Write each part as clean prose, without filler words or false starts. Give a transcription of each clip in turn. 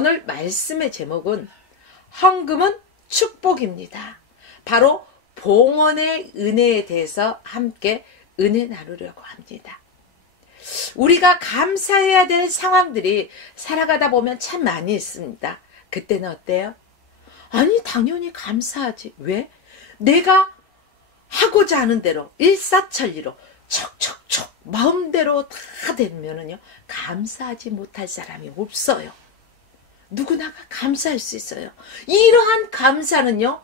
오늘 말씀의 제목은 헌금은 축복입니다. 바로 봉헌의 은혜에 대해서 함께 은혜 나누려고 합니다. 우리가 감사해야 될 상황들이 살아가다 보면 참 많이 있습니다. 그때는 어때요? 아니 당연히 감사하지. 왜? 내가 하고자 하는 대로 일사천리로 척척척 마음대로 다 되면은요 감사하지 못할 사람이 없어요. 누구나가 감사할 수 있어요. 이러한 감사는요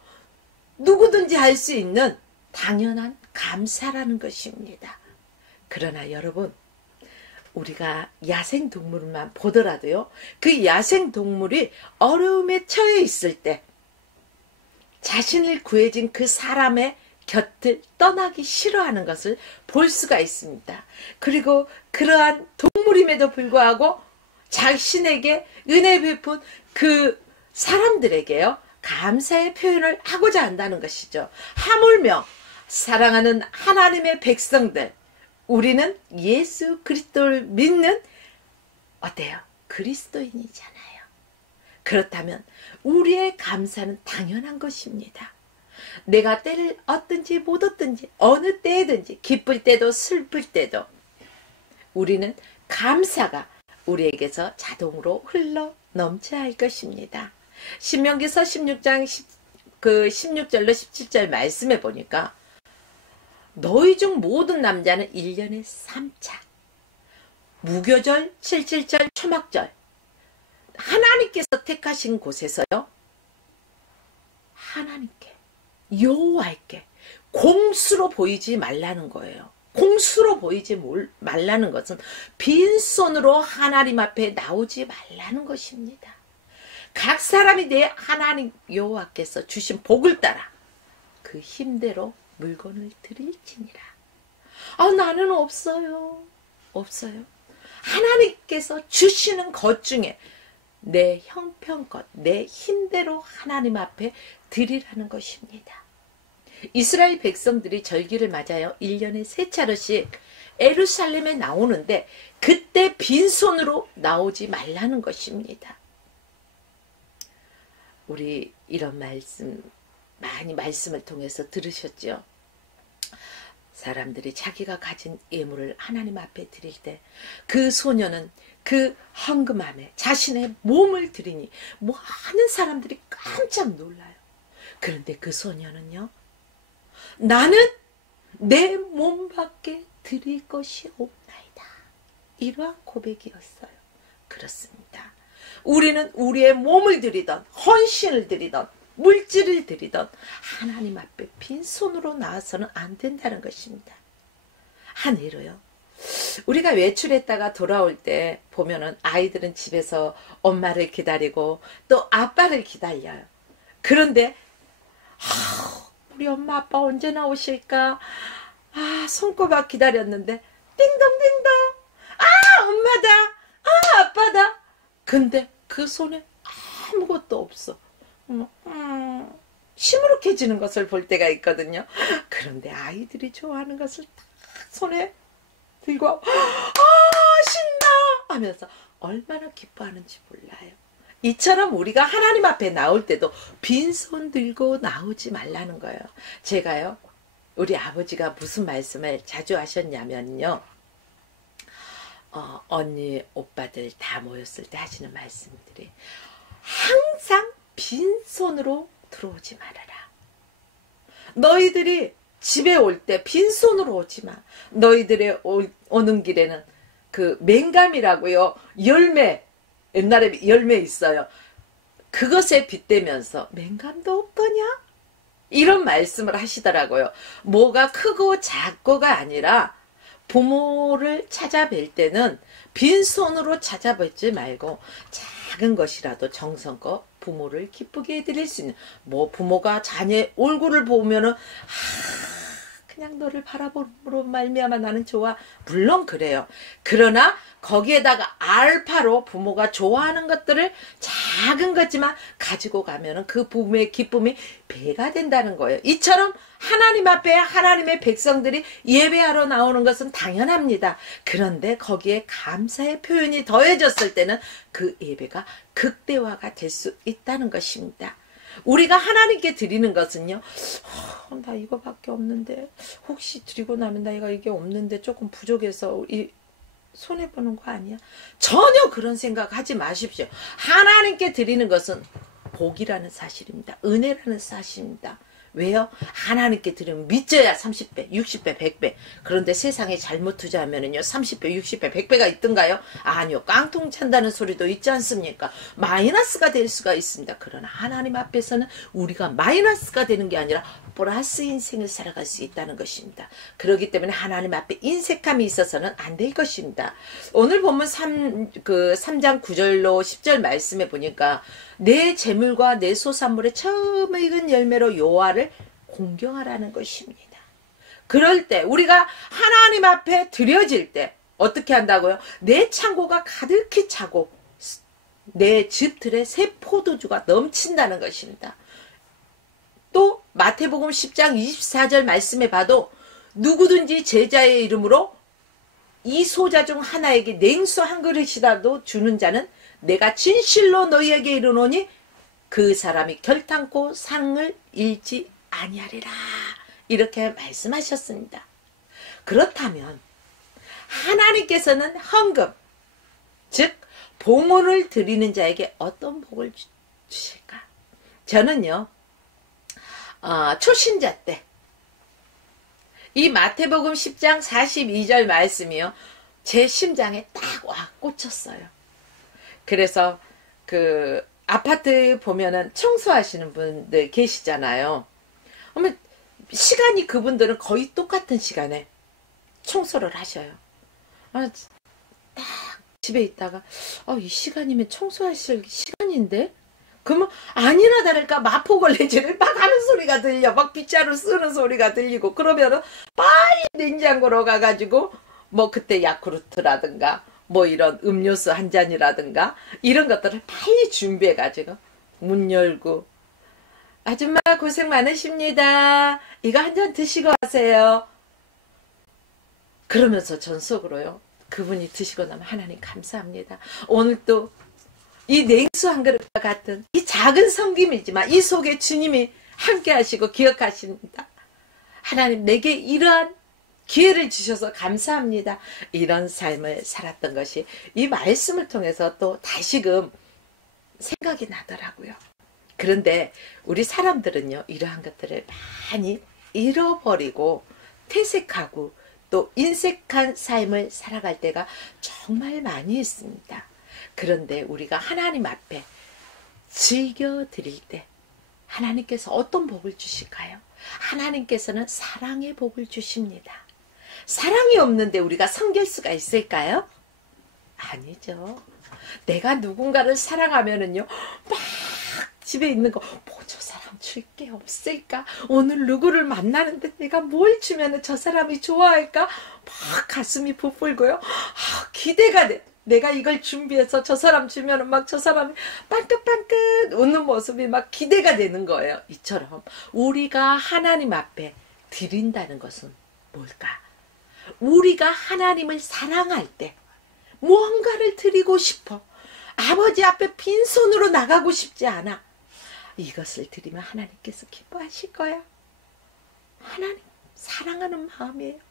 누구든지 할 수 있는 당연한 감사라는 것입니다. 그러나 여러분, 우리가 야생동물만 보더라도요 그 야생동물이 어려움에 처해 있을 때 자신을 구해진 그 사람의 곁을 떠나기 싫어하는 것을 볼 수가 있습니다. 그리고 그러한 동물임에도 불구하고 자신에게 은혜 베푼 그 사람들에게요 감사의 표현을 하고자 한다는 것이죠. 하물며 사랑하는 하나님의 백성들, 우리는 예수 그리스도를 믿는 어때요? 그리스도인이잖아요. 그렇다면 우리의 감사는 당연한 것입니다. 내가 때를 얻든지 못 얻든지 어느 때든지 기쁠 때도 슬플 때도 우리는 감사가 우리에게서 자동으로 흘러 넘쳐야 할 것입니다. 신명기서 16장 16절로 17절 말씀해 보니까 너희 중 모든 남자는 1년에 3차 무교절, 77절, 초막절 하나님께서 택하신 곳에서요 하나님께 여호와께 공수로 보이지 말라는 거예요. 공수로 보이지 말라는 것은 빈손으로 하나님 앞에 나오지 말라는 것입니다. 각 사람이 내 하나님 여호와께서 주신 복을 따라 그 힘대로 물건을 드릴지니라. 나는 없어요. 없어요. 하나님께서 주시는 것 중에 내 형편껏 내 힘대로 하나님 앞에 드리라는 것입니다. 이스라엘 백성들이 절기를 맞아요 1년에 3차례씩 예루살렘에 나오는데 그때 빈손으로 나오지 말라는 것입니다. 우리 이런 말씀 많이 말씀을 통해서 들으셨죠? 사람들이 자기가 가진 예물을 하나님 앞에 드릴 때 그 소녀는 그 헌금함에 자신의 몸을 드리니 많은 사람들이 깜짝 놀라요. 그런데 그 소녀는요 나는 내 몸밖에 드릴 것이 없나이다. 이러한 고백이었어요. 그렇습니다. 우리는 우리의 몸을 드리던 헌신을 드리던 물질을 드리던 하나님 앞에 빈손으로 나와서는 안 된다는 것입니다. 한 예로요. 우리가 외출했다가 돌아올 때 보면은 아이들은 집에서 엄마를 기다리고 또 아빠를 기다려요. 그런데 우리 엄마 아빠 언제 나오실까? 손꼽아 기다렸는데 띵동띵동 엄마다 아빠다. 근데 그 손에 아무것도 없어. 시무룩해지는 것을 볼 때가 있거든요. 그런데 아이들이 좋아하는 것을 딱 손에 들고 신나 하면서 얼마나 기뻐하는지 몰라요. 이처럼 우리가 하나님 앞에 나올 때도 빈손 들고 나오지 말라는 거예요. 제가요 우리 아버지가 무슨 말씀을 자주 하셨냐면요 언니 오빠들 다 모였을 때 하시는 말씀들이 항상 빈손으로 들어오지 말아라. 너희들이 집에 올 때 빈손으로 오지 마. 너희들의 오는 길에는 그 맹감이라고요. 열매, 옛날에 열매 있어요. 그것에 빗대면서 맹감도 없더냐? 이런 말씀을 하시더라고요. 뭐가 크고 작고가 아니라 부모를 찾아뵐 때는 빈손으로 찾아뵙지 말고 작은 것이라도 정성껏 부모를 기쁘게 해드릴 수 있는 부모가 자녀의 얼굴을 보면은 그냥 너를 바라보므로 말미암아 나는 좋아. 물론 그래요. 그러나 거기에다가 알파로 부모가 좋아하는 것들을 작은 거지만 가지고 가면은 그 부모의 기쁨이 배가 된다는 거예요. 이처럼 하나님 앞에 하나님의 백성들이 예배하러 나오는 것은 당연합니다. 그런데 거기에 감사의 표현이 더해졌을 때는 그 예배가 극대화가 될 수 있다는 것입니다. 우리가 하나님께 드리는 것은요, 나 이거밖에 없는데 혹시 드리고 나면 내가 이게 없는데 조금 부족해서 손해보는 거 아니야? 전혀 그런 생각하지 마십시오. 하나님께 드리는 것은 복이라는 사실입니다. 은혜라는 사실입니다. 왜요? 하나님께 드리면 믿져야 30배, 60배, 100배. 그런데 세상에 잘못 투자하면은요, 30배, 60배, 100배가 있던가요? 아니요. 깡통 찬다는 소리도 있지 않습니까? 마이너스가 될 수가 있습니다. 그러나 하나님 앞에서는 우리가 마이너스가 되는 게 아니라 플러스 인생을 살아갈 수 있다는 것입니다. 그렇기 때문에 하나님 앞에 인색함이 있어서는 안 될 것입니다. 오늘 보면 3장 9절로 10절 말씀에 보니까 내 재물과 내 소산물의 처음 익은 열매로 여호와를 공경하라는 것입니다. 그럴 때 우리가 하나님 앞에 드려질 때 어떻게 한다고요? 내 창고가 가득히 차고 내 집들의 새 포도주가 넘친다는 것입니다. 또 마태복음 10장 24절 말씀에 봐도 누구든지 제자의 이름으로 이 소자 중 하나에게 냉수 한 그릇이라도 주는 자는 내가 진실로 너희에게 이르노니 그 사람이 결탄코 상을 잃지 아니하리라. 이렇게 말씀하셨습니다. 그렇다면 하나님께서는 헌금, 즉 봉헌을 드리는 자에게 어떤 복을 주실까? 저는요, 초신자 때 이 마태복음 10장 42절 말씀이요, 제 심장에 딱 와 꽂혔어요. 그래서 그 아파트 보면은 청소하시는 분들 계시잖아요. 그러면 시간이 그분들은 거의 똑같은 시간에 청소를 하셔요. 딱 집에 있다가 이 시간이면 청소하실 시간인데? 그러면 아니나 다를까 마포걸레질을 막 하는 소리가 들려. 막 빗자루 쓰는 소리가 들리고, 그러면은 빨리 냉장고로 가가지고 뭐 그때 야쿠르트라든가 뭐 이런 음료수 한 잔이라든가 이런 것들을 빨리 준비해가지고 문 열고, 아줌마 고생 많으십니다. 이거 한 잔 드시고 가세요. 그러면서 전 속으로요, 그분이 드시고 나면 하나님 감사합니다. 오늘 또 이 냉수 한 그릇과 같은 이 작은 섬김이지만 이 속에 주님이 함께 하시고 기억하십니다. 하나님 내게 이러한 기회를 주셔서 감사합니다. 이런 삶을 살았던 것이 이 말씀을 통해서 또 다시금 생각이 나더라고요. 그런데 우리 사람들은요, 이러한 것들을 많이 잃어버리고 퇴색하고 또 인색한 삶을 살아갈 때가 정말 많이 있습니다. 그런데 우리가 하나님 앞에 즐겨 드릴 때 하나님께서 어떤 복을 주실까요? 하나님께서는 사랑의 복을 주십니다. 사랑이 없는데 우리가 섬길 수가 있을까요? 아니죠. 내가 누군가를 사랑하면은요, 막 집에 있는 거, 뭐 저 사람 줄 게 없을까? 오늘 누구를 만나는데 내가 뭘 주면은 저 사람이 좋아할까? 막 가슴이 부풀고요. 기대가 돼. 내가 이걸 준비해서 저 사람 주면은 막 저 사람이 빵긋빵긋 웃는 모습이 막 기대가 되는 거예요. 이처럼 우리가 하나님 앞에 드린다는 것은 뭘까? 우리가 하나님을 사랑할 때 무언가를 드리고 싶어. 아버지 앞에 빈손으로 나가고 싶지 않아. 이것을 드리면 하나님께서 기뻐하실 거야. 하나님 사랑하는 마음이에요.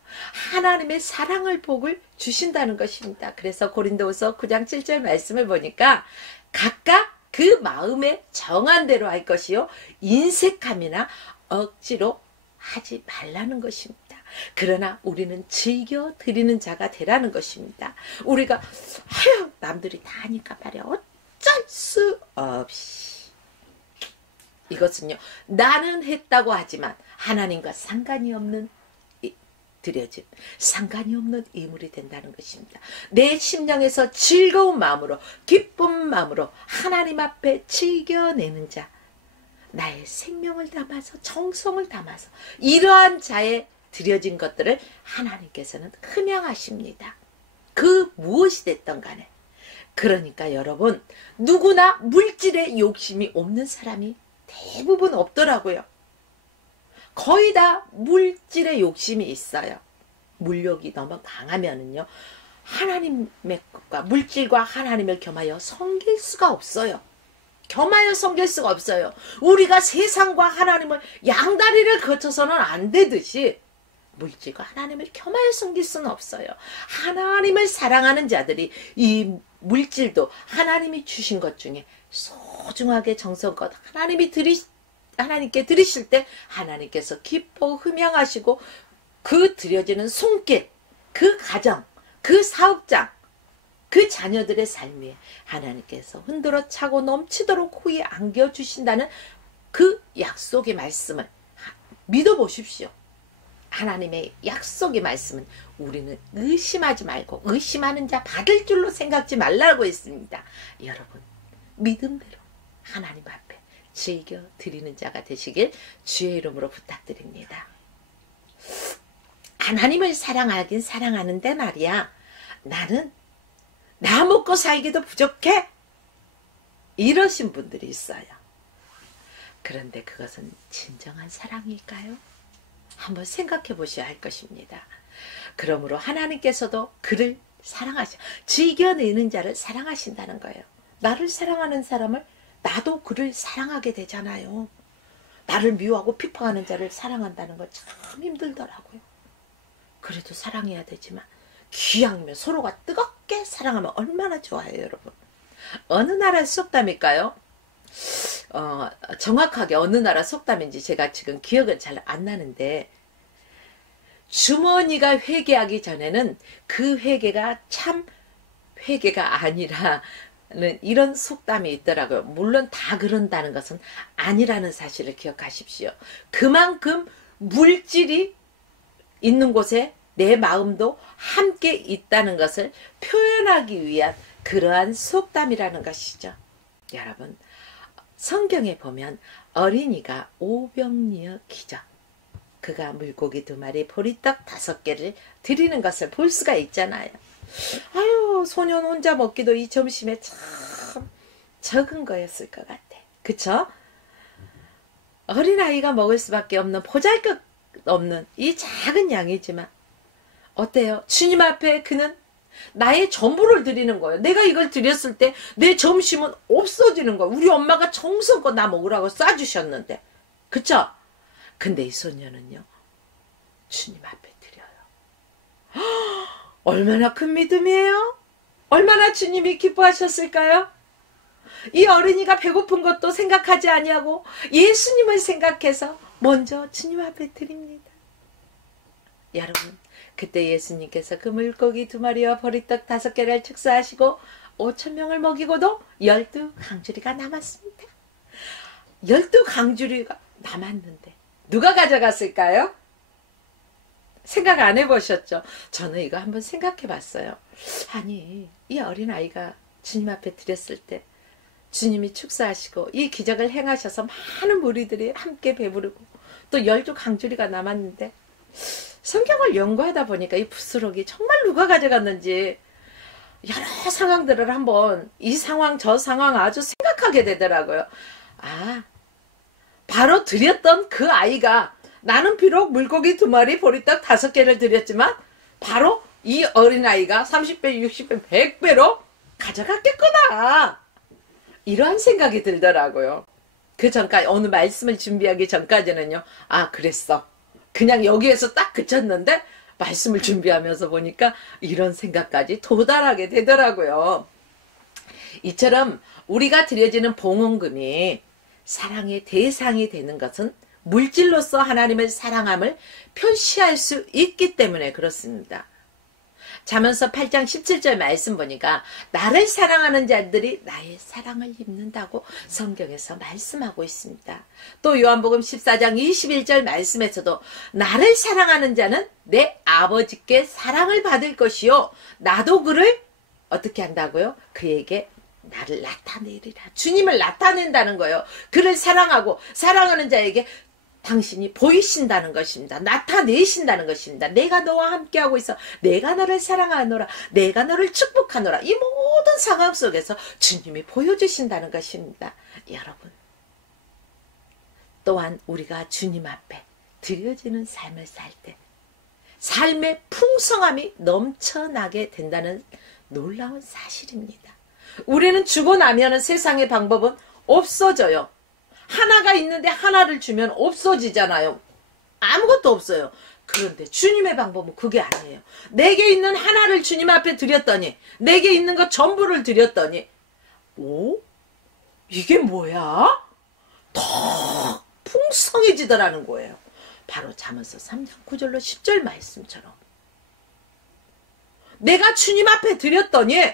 하나님의 사랑을 복을 주신다는 것입니다. 그래서 고린도후서 9장 7절 말씀을 보니까 각각 그 마음에 정한 대로 할 것이요 인색함이나 억지로 하지 말라는 것입니다. 그러나 우리는 즐겨 드리는 자가 되라는 것입니다. 우리가 남들이 다 하니까 말이야 어쩔 수 없이, 이것은요 나는 했다고 하지만 하나님과 상관이 없는 드려짐, 상관이 없는 예물이 된다는 것입니다. 내 심령에서 즐거운 마음으로 기쁜 마음으로 하나님 앞에 즐겨내는 자, 나의 생명을 담아서 정성을 담아서 이러한 자의 드려진 것들을 하나님께서는 흠양하십니다. 그 무엇이 됐던 간에. 그러니까 여러분, 누구나 물질에 욕심이 없는 사람이 대부분 없더라고요. 거의 다 물질에 욕심이 있어요. 물욕이 너무 강하면은요, 하나님의 것과 물질과 하나님을 겸하여 섬길 수가 없어요. 겸하여 섬길 수가 없어요. 우리가 세상과 하나님을 양다리를 거쳐서는 안 되듯이 물질과 하나님을 겸하여 섬길 수는 없어요. 하나님을 사랑하는 자들이 이 물질도 하나님이 주신 것 중에 소중하게 정성껏 하나님께 드리실 때 하나님께서 기뻐 흠양하시고 그 드려지는 손길, 그 가정, 그 사업장, 그 자녀들의 삶에 하나님께서 흔들어 차고 넘치도록 후에 안겨주신다는 그 약속의 말씀을 믿어보십시오. 하나님의 약속의 말씀은 우리는 의심하지 말고 의심하는 자 받을 줄로 생각지 말라고 했습니다. 여러분, 믿음대로 하나님 앞에 즐겨 드리는 자가 되시길 주의 이름으로 부탁드립니다. 하나님을 사랑하긴 사랑하는데 말이야, 나는 나 먹고 살기도 부족해, 이러신 분들이 있어요. 그런데 그것은 진정한 사랑일까요? 한번 생각해 보셔야 할 것입니다. 그러므로 하나님께서도 그를 즐겨내는 자를 사랑하신다는 거예요. 나를 사랑하는 사람을 나도 그를 사랑하게 되잖아요. 나를 미워하고 비판하는 자를 사랑한다는 거 참 힘들더라고요. 그래도 사랑해야 되지만 기왕이면 서로가 뜨겁게 사랑하면 얼마나 좋아요, 여러분. 어느 나라 속담일까요? 정확하게 어느 나라 속담인지 제가 지금 기억은 잘 안 나는데, 주머니가 회개하기 전에는 그 회개가 참 회개가 아니라는 이런 속담이 있더라고요. 물론 다 그런다는 것은 아니라는 사실을 기억하십시오. 그만큼 물질이 있는 곳에 내 마음도 함께 있다는 것을 표현하기 위한 그러한 속담이라는 것이죠. 여러분, 성경에 보면 어린이가 오병이어 기적, 그가 물고기 2마리 보리떡 5개를 드리는 것을 볼 수가 있잖아요. 아유, 소년 혼자 먹기도 이 점심에 참 적은 거였을 것 같아. 그쵸? 어린아이가 먹을 수밖에 없는 보잘것 없는 이 작은 양이지만 어때요? 주님 앞에 그는 나의 전부를 드리는 거예요. 내가 이걸 드렸을 때 내 점심은 없어지는 거예요. 우리 엄마가 정성껏 나 먹으라고 싸주셨는데. 그쵸? 근데 이 소녀는요, 주님 앞에 드려요. 얼마나 큰 믿음이에요? 얼마나 주님이 기뻐하셨을까요? 이 어린이가 배고픈 것도 생각하지 아니하고 예수님을 생각해서 먼저 주님 앞에 드립니다. 여러분, 그때 예수님께서 그 물고기 2마리와 보리떡 5개를 축사하시고 5,000명을 먹이고도 12강주리가 남았습니다. 12강주리가 남았는데 누가 가져갔을까요? 생각 안 해보셨죠? 저는 이거 한번 생각해 봤어요. 아니, 이 어린아이가 주님 앞에 드렸을 때 주님이 축사하시고 이 기적을 행하셔서 많은 무리들이 함께 배부르고 또 12강주리가 남았는데, 성경을 연구하다 보니까 이 붓으로기 정말 누가 가져갔는지 여러 상황들을 한번 이 상황 저 상황 아주 생각하게 되더라고요. 아, 바로 드렸던 그 아이가, 나는 비록 물고기 2마리 보리떡 5개를 드렸지만 바로 이 어린아이가 30배, 60배, 100배로 가져갔겠구나, 이러한 생각이 들더라고요. 그 전까지, 오늘 말씀을 준비하기 전까지는요, 아, 그랬어, 그냥 여기에서 딱 그쳤는데 말씀을 준비하면서 보니까 이런 생각까지 도달하게 되더라고요. 이처럼 우리가 드려지는 봉헌금이 사랑의 대상이 되는 것은 물질로서 하나님을 사랑함을 표시할 수 있기 때문에 그렇습니다. 잠언서 8장 17절 말씀 보니까 나를 사랑하는 자들이 나의 사랑을 입는다고 성경에서 말씀하고 있습니다. 또 요한복음 14장 21절 말씀에서도 나를 사랑하는 자는 내 아버지께 사랑을 받을 것이요, 나도 그를 어떻게 한다고요? 그에게 나를 나타내리라. 주님을 나타낸다는 거예요. 그를 사랑하고 사랑하는 자에게 당신이 보이신다는 것입니다. 나타내신다는 것입니다. 내가 너와 함께하고 있어. 내가 너를 사랑하노라. 내가 너를 축복하노라. 이 모든 상황 속에서 주님이 보여주신다는 것입니다. 여러분, 또한 우리가 주님 앞에 드려지는 삶을 살 때 삶의 풍성함이 넘쳐나게 된다는 놀라운 사실입니다. 우리는 주고 나면 세상의 방법은 없어져요. 하나가 있는데 하나를 주면 없어지잖아요. 아무것도 없어요. 그런데 주님의 방법은 그게 아니에요. 내게 있는 하나를 주님 앞에 드렸더니, 내게 있는 것 전부를 드렸더니, 오? 이게 뭐야? 더 풍성해지더라는 거예요. 바로 잠언서 3장 9절로 10절 말씀처럼. 내가 주님 앞에 드렸더니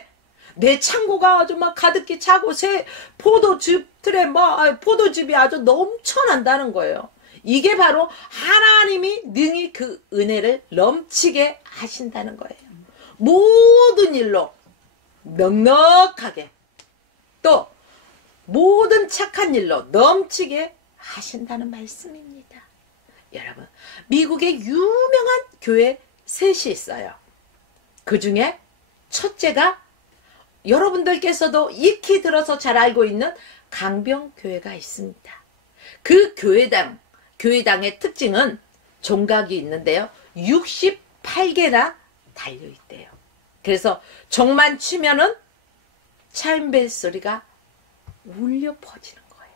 내 창고가 아주 막 가득히 차고 새 포도즙들에 포도즙이 아주 넘쳐난다는 거예요. 이게 바로 하나님이 능히 그 은혜를 넘치게 하신다는 거예요. 모든 일로 넉넉하게 또 모든 착한 일로 넘치게 하신다는 말씀입니다. 여러분, 미국의 유명한 교회 셋이 있어요. 그 중에 첫째가 여러분들께서도 익히 들어서 잘 알고 있는 강병교회가 있습니다. 그 교회당의 특징은 종각이 있는데요. 68개나 달려있대요. 그래서 종만 치면은 차임벨 소리가 울려 퍼지는 거예요.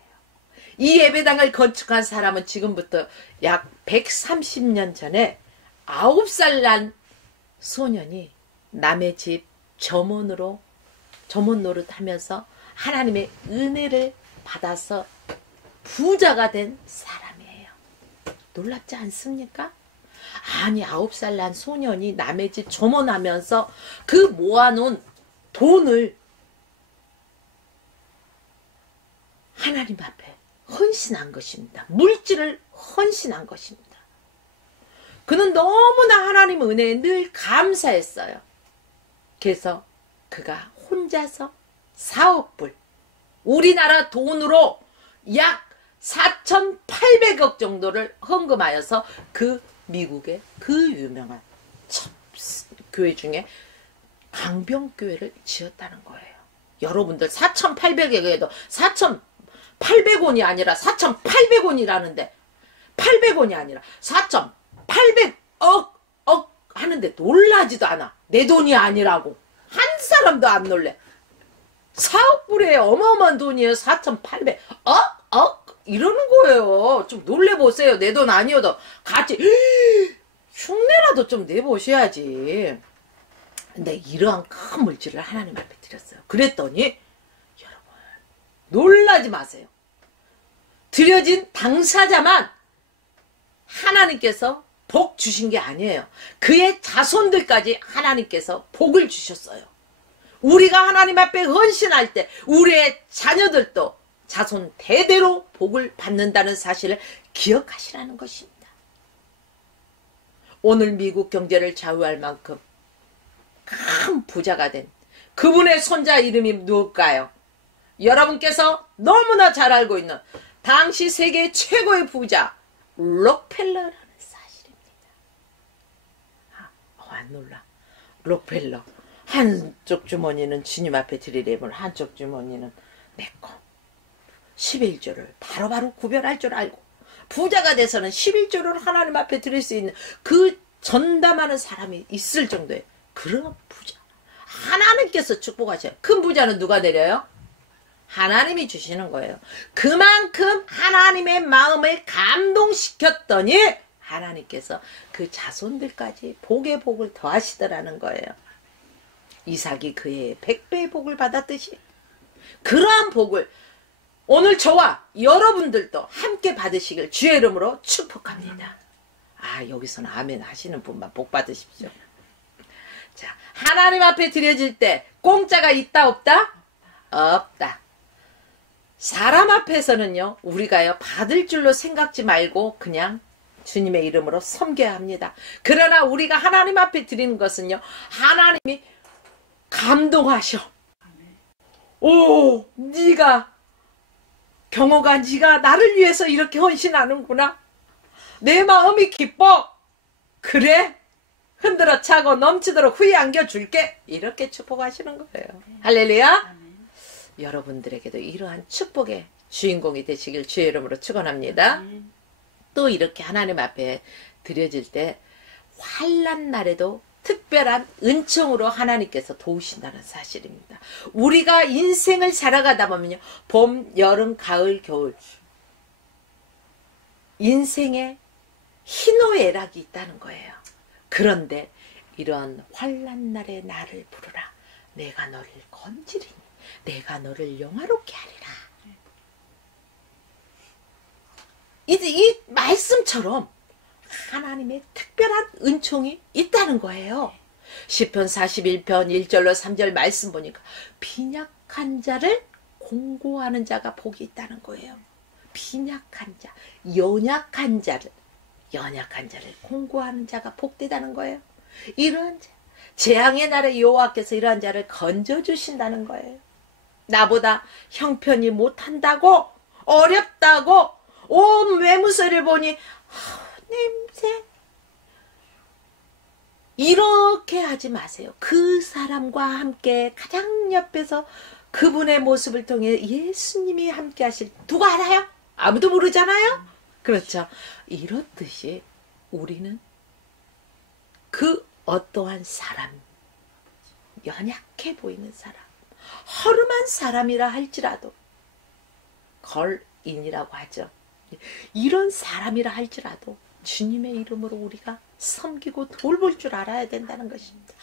이 예배당을 건축한 사람은 지금부터 약 130년 전에 9살 난 소년이 남의 집 점원 노릇하면서 하나님의 은혜를 받아서 부자가 된 사람이에요. 놀랍지 않습니까? 아니 9살 난 소년이 남의 집 점원하면서 그 모아놓은 돈을 하나님 앞에 헌신한 것입니다. 물질을 헌신한 것입니다. 그는 너무나 하나님 은혜에 늘 감사했어요. 그래서 그가 혼자서 4억 불, 우리나라 돈으로 약 4,800억 정도를 헌금하여서 그 미국의 그 유명한 교회 중에 강병교회를 지었다는 거예요. 여러분들 4,800억에도 4,800원이 아니라 4,800원이라는데 800원이 아니라 4,800억 하는데 놀라지도 않아. 내 돈이 아니라고. 한 사람도 안 놀래. 4억 불에 어마어마한 돈이에요. 4,800억 이러는 거예요. 좀 놀래보세요. 내 돈 아니어도 같이 흉내라도 좀 내보셔야지. 근데 이러한 큰 물질을 하나님 앞에 드렸어요. 그랬더니 여러분 놀라지 마세요. 드려진 당사자만 하나님께서 복 주신 게 아니에요. 그의 자손들까지 하나님께서 복을 주셨어요. 우리가 하나님 앞에 헌신할 때 우리의 자녀들도 자손 대대로 복을 받는다는 사실을 기억하시라는 것입니다. 오늘 미국 경제를 좌우할 만큼 큰 부자가 된 그분의 손자 이름이 누굴까요? 여러분께서 너무나 잘 알고 있는 당시 세계 최고의 부자 록펠러라는 사실입니다. 안 놀라. 록펠러. 한쪽 주머니는 주님 앞에 드리려면 한쪽 주머니는 내꺼. 11조를 바로바로 구별할 줄 알고 부자가 돼서는 11조를 하나님 앞에 드릴 수 있는 그 전담하는 사람이 있을 정도의 그런 부자. 하나님께서 축복하셔요. 큰 부자는 누가 내려요? 하나님이 주시는 거예요. 그만큼 하나님의 마음을 감동시켰더니 하나님께서 그 자손들까지 복의 복을 더하시더라는 거예요. 이삭이 그의 100배의 복을 받았듯이 그러한 복을 오늘 저와 여러분들도 함께 받으시길 주의 이름으로 축복합니다. 여기서는 아멘 하시는 분만 복 받으십시오. 자, 하나님 앞에 드려질 때 공짜가 있다 없다? 없다. 사람 앞에서는요, 우리가요, 받을 줄로 생각지 말고 그냥 주님의 이름으로 섬겨야 합니다. 그러나 우리가 하나님 앞에 드리는 것은요, 하나님이 감동하셔. 오, 경호가 네가 나를 위해서 이렇게 헌신하는구나. 내 마음이 기뻐. 그래? 흔들어 차고 넘치도록 후에 안겨줄게. 이렇게 축복하시는 거예요. 할렐루야. 여러분들에게도 이러한 축복의 주인공이 되시길 주의 이름으로 축원합니다. 또 이렇게 하나님 앞에 드려질 때 환난 날에도 특별한 은총으로 하나님께서 도우신다는 사실입니다. 우리가 인생을 살아가다 보면요, 봄, 여름, 가을, 겨울, 인생에 희노애락이 있다는 거예요. 그런데 이런 환난 날에 나를 부르라. 내가 너를 건지리니 내가 너를 영화롭게 하리라. 이 말씀처럼 하나님의 특별한 은총이 있다는 거예요. 시편 41편 1절로 3절 말씀 보니까 빈약한 자를 공고하는 자가 복이 있다는 거예요. 빈약한 자, 연약한 자를 공고하는 자가 복되다는 거예요. 이러한 자, 재앙의 날에 여호와께서 이러한 자를 건져주신다는 거예요. 나보다 형편이 못한다고, 어렵다고 온 외무서를 보니 냄새, 이렇게 하지 마세요. 그 사람과 함께 가장 옆에서 그분의 모습을 통해 예수님이 함께 하실, 누가 알아요? 아무도 모르잖아요. 그렇죠. 이렇듯이 우리는 그 어떠한 사람, 연약해 보이는 사람, 허름한 사람이라 할지라도, 걸인이라고 하죠. 이런 사람이라 할지라도 주님의 이름으로 우리가 섬기고 돌볼 줄 알아야 된다는 것입니다.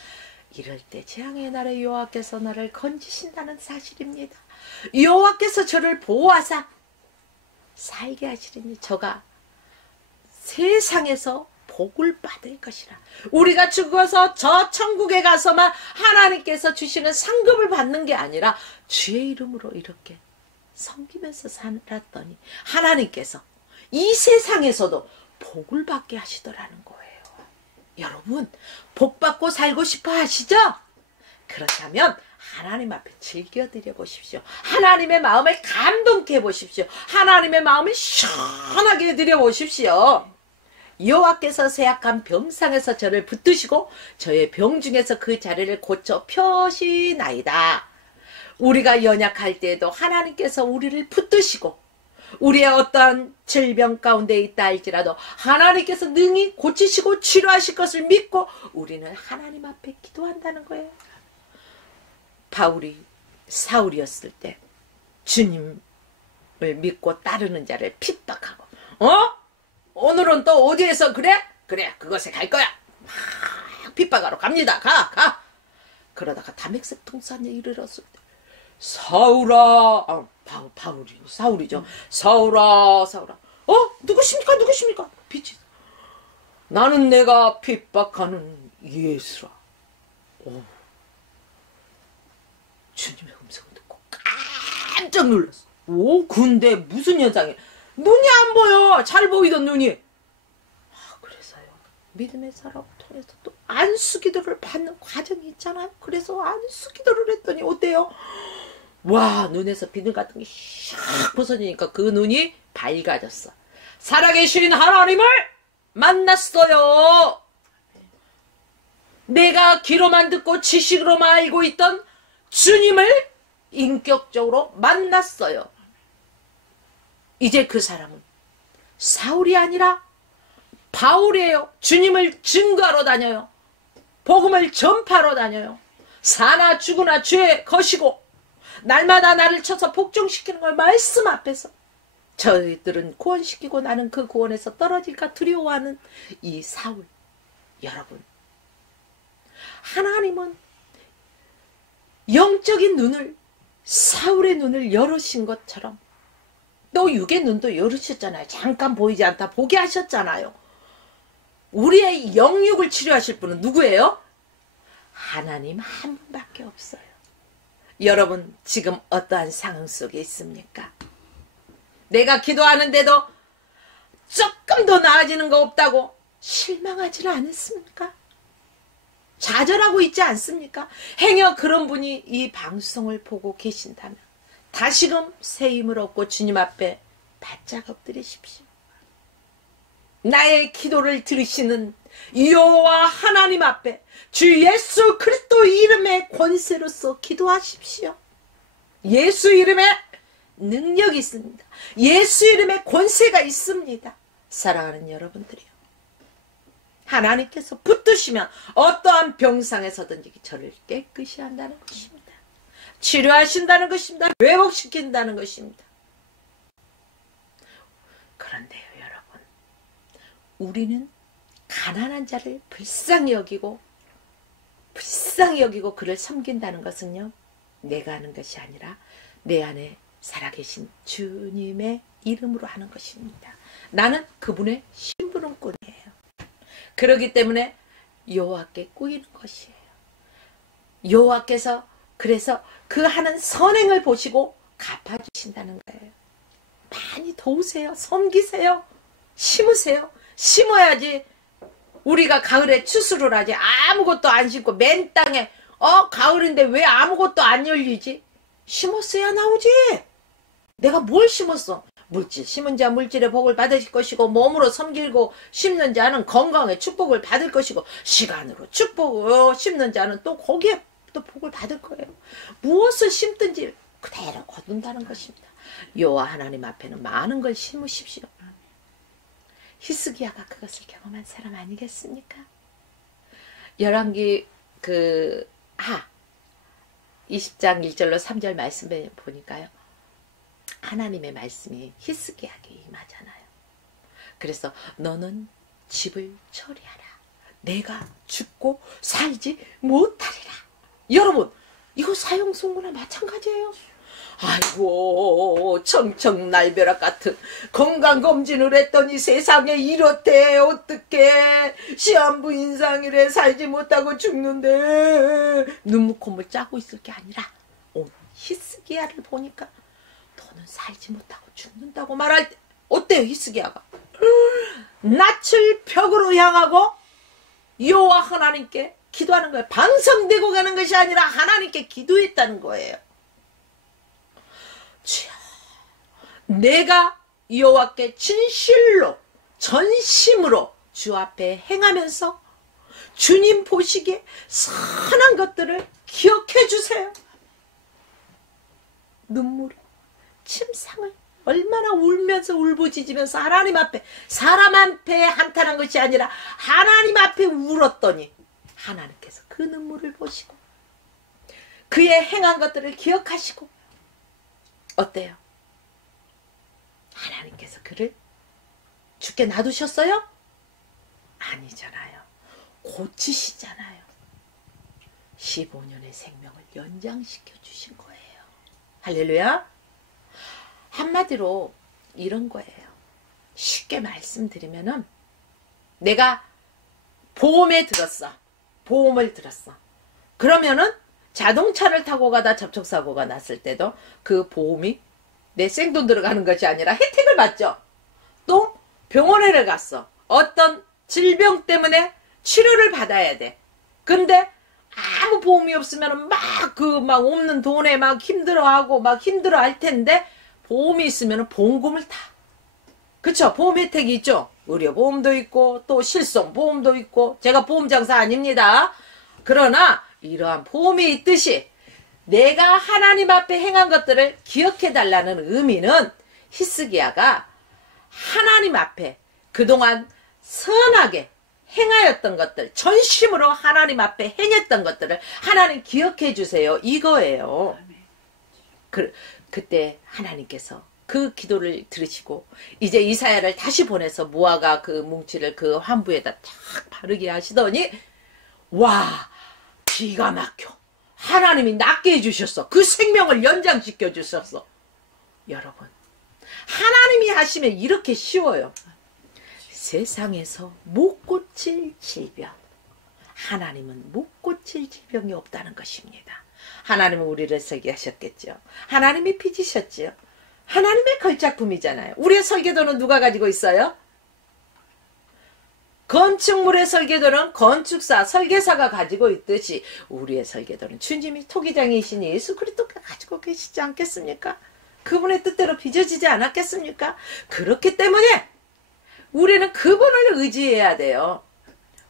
이럴 때 재앙의 날에 여호와께서 나를 건지신다는 사실입니다. 여호와께서 저를 보호하사 살게 하시리니 저가 세상에서 복을 받을 것이라. 우리가 죽어서 저 천국에 가서만 하나님께서 주시는 상급을 받는 게 아니라 주의 이름으로 이렇게 섬기면서 살았더니 하나님께서 이 세상에서도 복을 받게 하시더라는 거예요. 여러분, 복 받고 살고 싶어 하시죠? 그렇다면 하나님 앞에 즐겨드려 보십시오. 하나님의 마음을 감동케 해보십시오. 하나님의 마음을 시원하게 해드려 보십시오. 여호와께서 세약한 병상에서 저를 붙드시고 저의 병 중에서 그 자리를 고쳐 펴시나이다. 우리가 연약할 때에도 하나님께서 우리를 붙드시고 우리의 어떠한 질병 가운데 있다 할지라도 하나님께서 능히 고치시고 치료하실 것을 믿고 우리는 하나님 앞에 기도한다는 거예요. 바울이 사울이었을 때 주님을 믿고 따르는 자를 핍박하고, 오늘은 또 어디에서 그래? 그것에 갈 거야. 막 핍박하러 갑니다. 가. 그러다가 다메섹 동산에 이르렀을 때 사울아, 사울이죠. 사울아. 누구십니까? 빛이. 나는 내가 핍박하는 예수라. 주님의 음성을 듣고 깜짝 놀랐어. 근데 무슨 현상이야? 눈이 안 보여. 잘 보이던 눈이. 그래서요. 믿음의 사람 통해서 또 안수기도를 받는 과정이 있잖아요. 그래서 안수기도를 했더니 어때요? 와, 눈에서 비늘 같은 게 샥 벗어지니까 그 눈이 밝아졌어. 살아계신 하나님을 만났어요. 내가 귀로만 듣고 지식으로만 알고 있던 주님을 인격적으로 만났어요. 이제 그 사람은 사울이 아니라 바울이에요. 주님을 증거하러 다녀요. 복음을 전파하러 다녀요. 사나 죽으나 주의 것이고 날마다 나를 쳐서 복종시키는 걸 말씀 앞에서 저희들은 구원시키고 나는 그 구원에서 떨어질까 두려워하는 이 사울. 여러분, 하나님은 영적인 눈을, 사울의 눈을 열으신 것처럼 또 육의 눈도 열으셨잖아요. 잠깐 보이지 않다 보게 하셨잖아요. 우리의 영육을 치료하실 분은 누구예요? 하나님 한 분밖에 없어요. 여러분, 지금 어떠한 상황 속에 있습니까? 내가 기도하는데도 조금 더 나아지는 거 없다고 실망하지는 않았습니까? 좌절하고 있지 않습니까? 행여 그런 분이 이 방송을 보고 계신다면 다시금 새 힘을 얻고 주님 앞에 바짝 엎드리십시오. 나의 기도를 들으시는 여호와 하나님 앞에 주 예수 그리스도 이름의 권세로서 기도하십시오. 예수 이름에 능력이 있습니다. 예수 이름에 권세가 있습니다. 사랑하는 여러분들이요, 하나님께서 붙드시면 어떠한 병상에서든지 저를 깨끗이 한다는 것입니다. 치료하신다는 것입니다. 회복시킨다는 것입니다. 그런데요 여러분, 우리는 가난한 자를 불쌍히 여기고 그를 섬긴다는 것은요, 내가 하는 것이 아니라 내 안에 살아계신 주님의 이름으로 하는 것입니다. 나는 그분의 심부름꾼이에요. 그렇기 때문에 여호와께 꾸이는 것이에요. 여호와께서 그래서 그 하는 선행을 보시고 갚아주신다는 거예요. 많이 도우세요. 섬기세요. 심으세요. 심어야지 우리가 가을에 추수를 하지. 아무것도 안 심고 맨 땅에 가을인데 왜 아무것도 안 열리지? 심었어야 나오지. 내가 뭘 심었어? 물질 심은 자 물질의 복을 받으실 것이고, 몸으로 섬기고 심는 자는 건강의 축복을 받을 것이고, 시간으로 축복을 심는 자는 또 거기에 또 복을 받을 거예요. 무엇을 심든지 그대로 거둔다는 것입니다. 여호와 하나님 앞에는 많은 걸 심으십시오. 히스기야가 그것을 경험한 사람 아니겠습니까? 열왕기 20장 1절로 3절 말씀 보니까요, 하나님의 말씀이 히스기야에게 임하잖아요. 그래서 너는 집을 처리하라. 내가 죽고 살지 못하리라. 여러분, 이거 사형선고나 마찬가지예요. 아이고, 청청날벼락 같은 건강검진을 했더니 세상에 이렇대. 어떡해. 시한부 인상이래. 살지 못하고 죽는데. 눈물 콧물 짜고 있을 게 아니라 히스기야를 보니까 너는 살지 못하고 죽는다고 말할 때 어때요? 히스기야가 낯을 벽으로 향하고 여호와 하나님께 기도하는 거예요. 방성되고 가는 것이 아니라 하나님께 기도했다는 거예요. 주여, 내가 여호와께 진실로 전심으로 주 앞에 행하면서 주님 보시기에 선한 것들을 기억해 주세요. 눈물을, 침상을 얼마나 울면서 울부짖으면서 하나님 앞에, 사람 앞에 한탄한 것이 아니라 하나님 앞에 울었더니 하나님께서 그 눈물을 보시고 그의 행한 것들을 기억하시고, 어때요? 하나님께서 그를 죽게 놔두셨어요? 아니잖아요. 고치시잖아요. 15년의 생명을 연장시켜 주신 거예요. 할렐루야. 한마디로 이런 거예요. 쉽게 말씀드리면은, 내가 보험을 들었어. 그러면은 자동차를 타고 가다 접촉사고가 났을 때도 그 보험이 내 생돈 들어가는 것이 아니라 혜택을 받죠. 또 병원에 갔어. 어떤 질병 때문에 치료를 받아야 돼. 근데 아무 보험이 없으면 막 없는 돈에 막 힘들어하고 막 힘들어 할 텐데, 보험이 있으면 보험금을 타. 그쵸? 보험 혜택이 있죠? 의료보험도 있고 또 실손보험도 있고. 제가 보험장사 아닙니다. 그러나 이러한 보험이 있듯이 내가 하나님 앞에 행한 것들을 기억해 달라는 의미는, 히스기야가 하나님 앞에 그동안 선하게 행하였던 것들, 전심으로 하나님 앞에 행했던 것들을 하나님 기억해 주세요, 이거예요. 그때 하나님께서 그 기도를 들으시고 이제 이사야를 다시 보내서 무화과 그 뭉치를 그 환부에다 탁 바르게 하시더니, 와, 기가 막혀. 하나님이 낫게 해주셨어. 그 생명을 연장시켜 주셨어. 여러분, 하나님이 하시면 이렇게 쉬워요. 세상에서 못 고칠 질병, 하나님은 못 고칠 질병이 없다는 것입니다. 하나님은 우리를 설계하셨겠죠. 하나님이 빚으셨죠. 하나님의 걸작품이잖아요. 우리의 설계도는 누가 가지고 있어요? 건축물의 설계도는 건축사, 설계사가 가지고 있듯이 우리의 설계도는 주님이 토기장이신 예수 그리스도가 가지고 계시지 않겠습니까? 그분의 뜻대로 빚어지지 않았겠습니까? 그렇기 때문에 우리는 그분을 의지해야 돼요.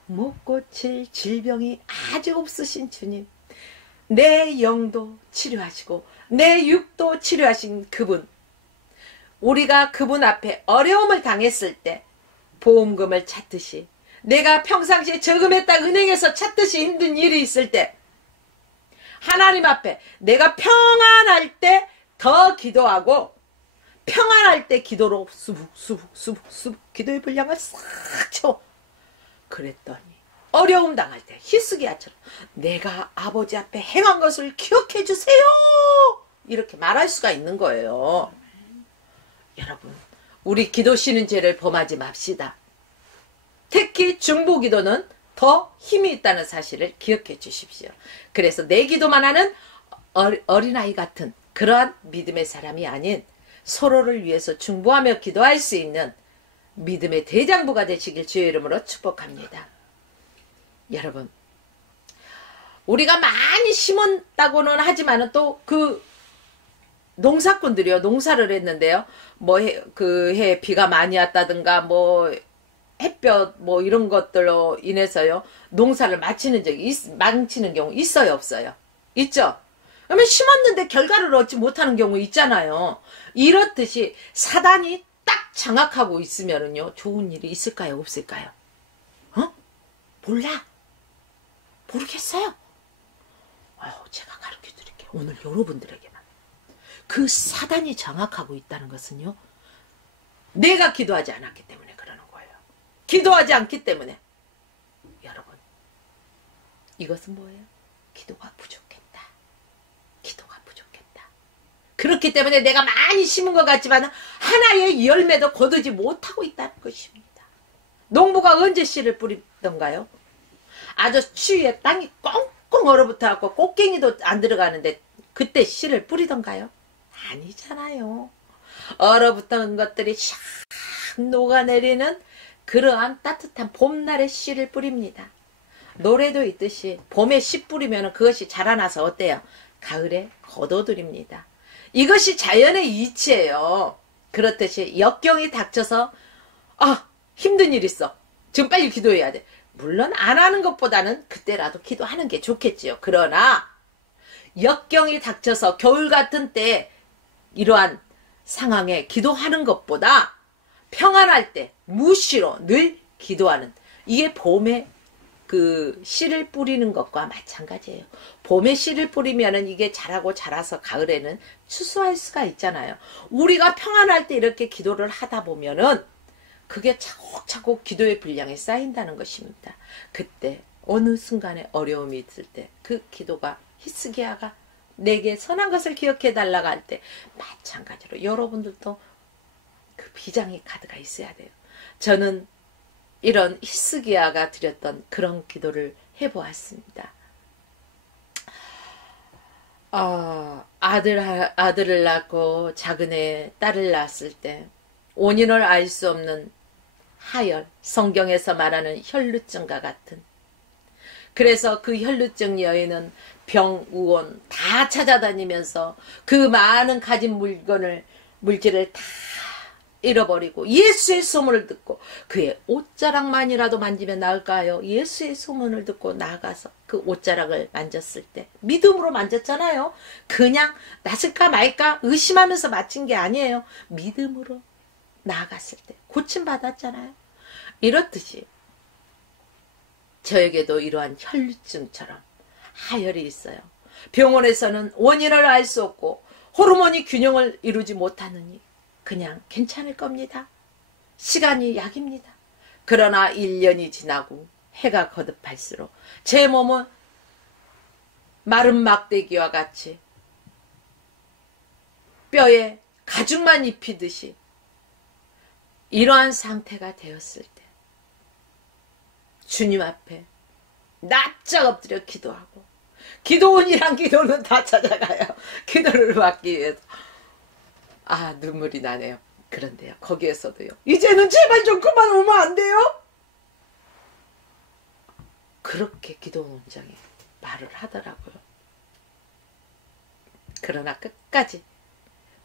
못 고칠 질병이 아직 없으신 주님, 내 영도 치료하시고 내 육도 치료하신 그분, 우리가 그분 앞에 어려움을 당했을 때 보험금을 찾듯이, 내가 평상시에 저금했다 은행에서 찾듯이 힘든 일이 있을 때, 하나님 앞에 내가 평안할 때 더 기도하고, 평안할 때 기도로 수북 기도의 분량을 싹 쳐. 그랬더니 어려움 당할 때 히스기야처럼 내가 아버지 앞에 행한 것을 기억해 주세요, 이렇게 말할 수가 있는 거예요. 여러분, 우리 기도 쉬는 죄를 범하지 맙시다. 특히 중보기도는 더 힘이 있다는 사실을 기억해 주십시오. 그래서 내 기도만 하는 어린아이 같은 그러한 믿음의 사람이 아닌, 서로를 위해서 중보하며 기도할 수 있는 믿음의 대장부가 되시길 주의 이름으로 축복합니다. 여러분, 우리가 많이 심었다고는 하지만은 또 그 농사꾼들이요, 농사를 했는데요, 뭐 그 해 비가 많이 왔다든가 뭐 햇볕 뭐 이런 것들로 인해서요 농사를 망치는 경우 있어요, 없어요? 있죠? 그러면 심었는데 결과를 얻지 못하는 경우 있잖아요. 이렇듯이 사단이 딱 장악하고 있으면은요 좋은 일이 있을까요, 없을까요? 몰라. 모르겠어요. 제가 가르쳐 드릴게요. 오늘 여러분들에게만. 그 사단이 장악하고 있다는 것은요, 내가 기도하지 않았기 때문에 그러는 거예요. 기도하지 않기 때문에. 여러분, 이것은 뭐예요? 기도가 부족했다. 기도가 부족했다. 그렇기 때문에 내가 많이 심은 것 같지만 하나의 열매도 거두지 못하고 있다는 것입니다. 농부가 언제 씨를 뿌리던가요? 아주 추위에 땅이 꽁꽁 얼어붙어갖고 꽃갱이도 안 들어가는데 그때 씨를 뿌리던가요? 아니잖아요. 얼어붙은 것들이 샥 녹아내리는 그러한 따뜻한 봄날의 씨를 뿌립니다. 노래도 있듯이 봄에 씨 뿌리면 그것이 자라나서 어때요? 가을에 거둬들입니다. 이것이 자연의 이치예요. 그렇듯이 역경이 닥쳐서 힘든 일 있어. 지금 빨리 기도해야 돼. 물론 안 하는 것보다는 그때라도 기도하는 게 좋겠지요. 그러나 역경이 닥쳐서 겨울 같은 때 이러한 상황에 기도하는 것보다 평안할 때 무시로 늘 기도하는, 이게 봄에 그 씨를 뿌리는 것과 마찬가지예요. 봄에 씨를 뿌리면은 이게 자라고 자라서 가을에는 추수할 수가 있잖아요. 우리가 평안할 때 이렇게 기도를 하다 보면은 그게 차곡차곡 기도의 분량이 쌓인다는 것입니다. 그때 어느 순간에 어려움이 있을 때 그 기도가, 히스기야가 내게 선한 것을 기억해 달라고 할 때 마찬가지로 여러분들도 그 비장의 카드가 있어야 돼요. 저는 이런 히스기야가 드렸던 그런 기도를 해보았습니다. 아들을 낳고 작은 애 딸을 낳았을 때 원인을 알 수 없는 하열, 성경에서 말하는 혈루증과 같은, 그래서 그 혈루증 여인은 병우원 다 찾아다니면서 그 많은 가진 물질을 다 잃어버리고 예수의 소문을 듣고, 그의 옷자락만이라도 만지면 나을까요? 예수의 소문을 듣고 나가서 그 옷자락을 만졌을 때, 믿음으로 만졌잖아요. 그냥 낫을까 말까 의심하면서 맞힌 게 아니에요. 믿음으로 나아갔을 때 고침받았잖아요. 이렇듯이 저에게도 이러한 혈루증처럼 하열이 있어요. 병원에서는 원인을 알 수 없고 호르몬이 균형을 이루지 못하느니 그냥 괜찮을 겁니다. 시간이 약입니다. 그러나 1년이 지나고 해가 거듭할수록 제 몸은 마른 막대기와 같이 뼈에 가죽만 입히듯이 이러한 상태가 되었을 때 주님 앞에 납작 엎드려 기도하고, 기도원이란 기도는 다 찾아가요. 기도를 받기 위해서. 눈물이 나네요. 그런데요, 거기에서도요, 이제는 제발 좀 그만 오면 안 돼요? 그렇게 기도원장이 말을 하더라고요. 그러나 끝까지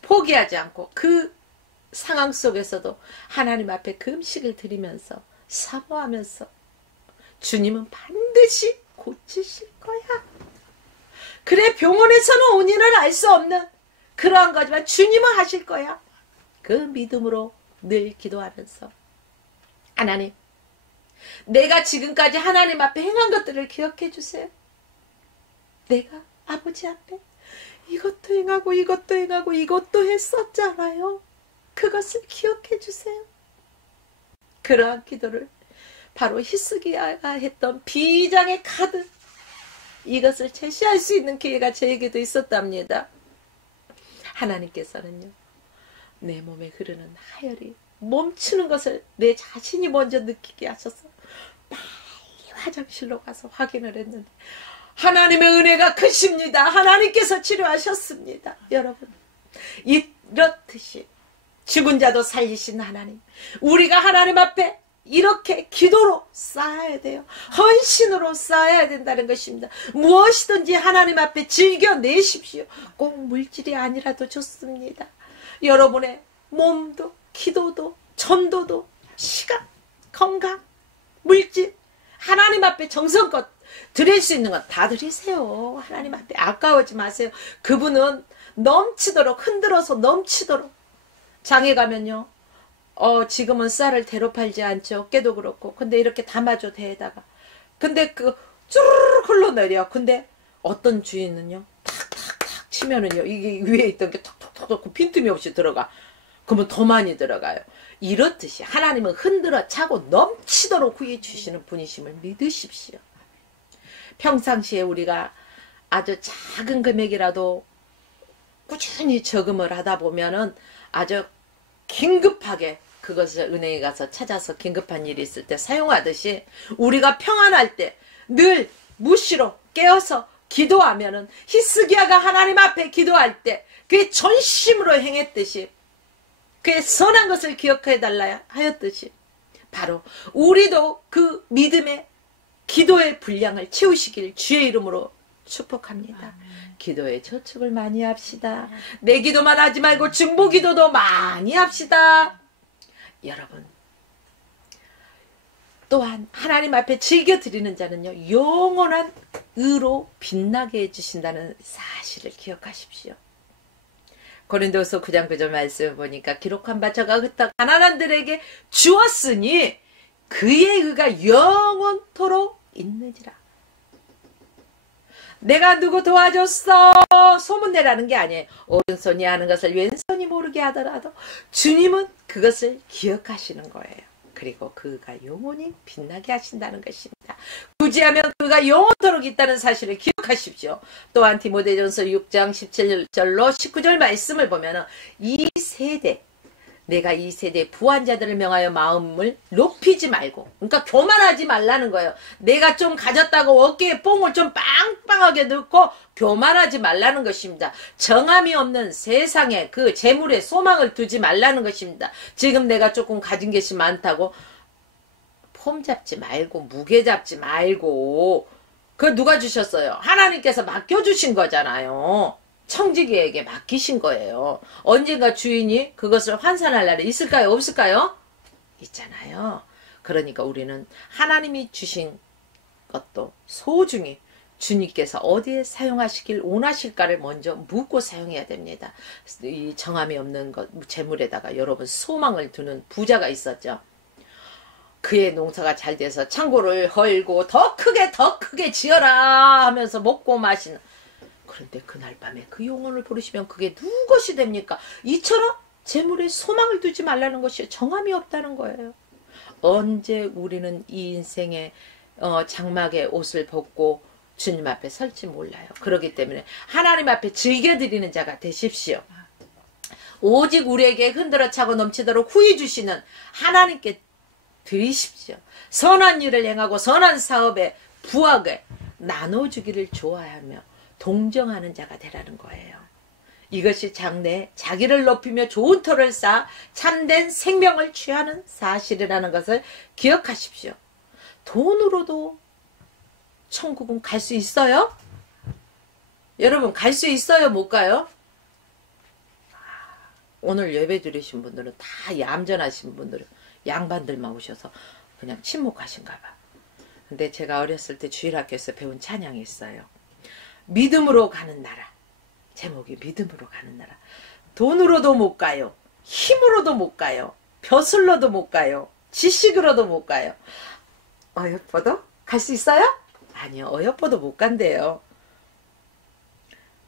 포기하지 않고 그 상황 속에서도 하나님 앞에 금식을 드리면서 사모하면서 주님은 반드시 고치실 거야. 그래, 병원에서는 원인을 알 수 없는 그러한 거지만 주님은 하실 거야. 그 믿음으로 늘 기도하면서 하나님, 내가 지금까지 하나님 앞에 행한 것들을 기억해 주세요. 내가 아버지 앞에 이것도 행하고 이것도 행하고 이것도 했었잖아요. 그것을 기억해 주세요. 그러한 기도를 바로 히스기야가 했던 비장의 카드, 이것을 제시할 수 있는 기회가 저에게도 있었답니다. 하나님께서는요, 내 몸에 흐르는 하혈이 멈추는 것을 내 자신이 먼저 느끼게 하셔서 빨리 화장실로 가서 확인을 했는데 하나님의 은혜가 크십니다. 하나님께서 치료하셨습니다. 여러분, 이렇듯이 죽은 자도 살리신 하나님, 우리가 하나님 앞에 이렇게 기도로 쌓아야 돼요. 헌신으로 쌓아야 된다는 것입니다. 무엇이든지 하나님 앞에 즐겨내십시오. 꼭 물질이 아니라도 좋습니다. 여러분의 몸도 기도도 전도도 시간, 건강, 물질, 하나님 앞에 정성껏 드릴 수 있는 건 다 드리세요. 하나님 앞에 아까워하지 마세요. 그분은 넘치도록, 흔들어서 넘치도록. 장에 가면요, 지금은 쌀을 대로 팔지 않죠. 깨도 그렇고. 근데 이렇게 담아줘, 대에다가. 근데 쭈르륵 흘러내려. 근데 어떤 주인은요, 탁탁탁 치면은요, 이게 위에 있던 게 톡톡톡 빈틈이 없이 들어가. 그러면 더 많이 들어가요. 이렇듯이 하나님은 흔들어 차고 넘치도록 후에 주시는 분이심을 믿으십시오. 평상시에 우리가 아주 작은 금액이라도 꾸준히 저금을 하다 보면은 아주 긴급하게 그것을 은행에 가서 찾아서 긴급한 일이 있을 때 사용하듯이 우리가 평안할 때 늘 무시로 깨어서 기도하면은 히스기야가 하나님 앞에 기도할 때 그의 전심으로 행했듯이 그의 선한 것을 기억해 달라 하였듯이 바로 우리도 그 믿음의 기도의 분량을 채우시길 주의 이름으로 축복합니다. 기도에 저축을 많이 합시다. 내 기도만 하지 말고 중보 기도도 많이 합시다. 여러분, 또한 하나님 앞에 즐겨 드리는 자는요, 영원한 의로 빛나게 해주신다는 사실을 기억하십시오. 고린도서 9장 9절 말씀을 보니까 기록한 바 저가 가난한들에게 주었으니 그의 의가 영원토록 있느니라. 내가 누구 도와줬어 소문내라는 게 아니에요. 오른손이 하는 것을 왼손이 모르게 하더라도 주님은 그것을 기억하시는 거예요. 그리고 그가 영원히 빛나게 하신다는 것입니다. 구제하면 그가 영원토록 있다는 사실을 기억하십시오. 또한 디모데전서 6장 17절로 19절 말씀을 보면 이 세대, 내가 이 세대 부한자들을 명하여 마음을 높이지 말고, 그러니까 교만하지 말라는 거예요. 내가 좀 가졌다고 어깨에 뽕을 좀 빵빵하게 넣고 교만하지 말라는 것입니다. 정함이 없는 세상에 그 재물에 소망을 두지 말라는 것입니다. 지금 내가 조금 가진 것이 많다고 폼 잡지 말고 무게 잡지 말고, 그거 누가 주셨어요? 하나님께서 맡겨주신 거잖아요. 청지기에게 맡기신 거예요. 언젠가 주인이 그것을 환산할 날이 있을까요? 없을까요? 있잖아요. 그러니까 우리는 하나님이 주신 것도 소중히 주님께서 어디에 사용하시길 원하실까를 먼저 묻고 사용해야 됩니다. 이 정함이 없는 것, 재물에다가 여러분 소망을 두는 부자가 있었죠. 그의 농사가 잘 돼서 창고를 헐고 더 크게 지어라 하면서 먹고 마시는, 그런데 그날 밤에 그 영혼을 부르시면 그게 누것이 됩니까? 이처럼 재물에 소망을 두지 말라는 것이 정함이 없다는 거예요. 언제 우리는 이 인생의 장막의 옷을 벗고 주님 앞에 설지 몰라요. 그렇기 때문에 하나님 앞에 즐겨드리는 자가 되십시오. 오직 우리에게 흔들어 차고 넘치도록 후히 주시는 하나님께 드리십시오. 선한 일을 행하고 선한 사업에 부하게 나눠주기를 좋아하며 동정하는 자가 되라는 거예요. 이것이 장래에 자기를 높이며 좋은 터를 쌓아 참된 생명을 취하는 사실이라는 것을 기억하십시오. 돈으로도 천국은 갈 수 있어요? 여러분, 갈 수 있어요? 못 가요? 오늘 예배 드리신 분들은 다 얌전하신 분들은 양반들만 오셔서 그냥 침묵하신가 봐. 근데 제가 어렸을 때 주일학교에서 배운 찬양이 있어요. 믿음으로 가는 나라. 제목이 믿음으로 가는 나라. 돈으로도 못 가요. 힘으로도 못 가요. 벼슬로도 못 가요. 지식으로도 못 가요. 어여뻐도 갈 수 있어요? 아니요. 어여뻐도 못 간대요.